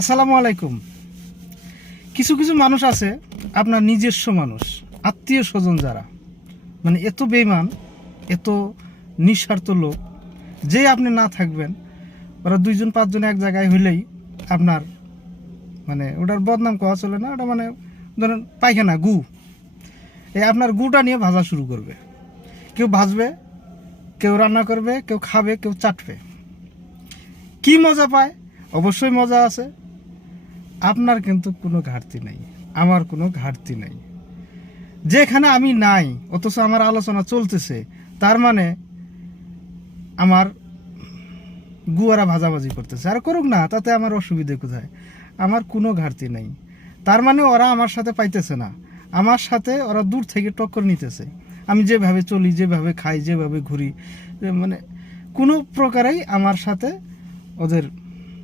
আসসালামু আলাইকুম। কিছু কিছু মানুষ আছে, আপনার নিজস্ব মানুষ, আত্মীয় স্বজন যারা, মানে এত বেইমান, এত নিঃস্বার্থ লোক, যে আপনি না থাকবেন ওরা দুইজন পাঁচজন এক জায়গায় হইলেই আপনার মানে ওটার বদনাম কওয়া চলে না, ওটা মানে ধরেন পায়খানা গু, এই আপনার গুটা নিয়ে ভাজা শুরু করবে। কেউ ভাজবে, কেউ রান্না করবে, কেউ খাবে, কেউ চাটবে। কি মজা পায়? অবশ্যই মজা আছে। আপনার কিন্তু কোনো ঘাটতি নাই, আমার কোনো ঘাটতি নাই। যেখানে আমি নাই অথচ আমার আলোচনা চলতেছে, তার মানে আমার গুয়ারা ভাজাভাজি করতেছে। আর করুক না, তাতে আমার অসুবিধে কোথায়? আমার কোনো ঘাটতি নাই। তার মানে ওরা আমার সাথে পাইতেছে না, আমার সাথে ওরা দূর থেকে টক্কর নিতেছে। আমি যেভাবে চলি, যেভাবে খাই, যেভাবে ঘুরি, মানে কোনো প্রকারেই আমার সাথে ওদের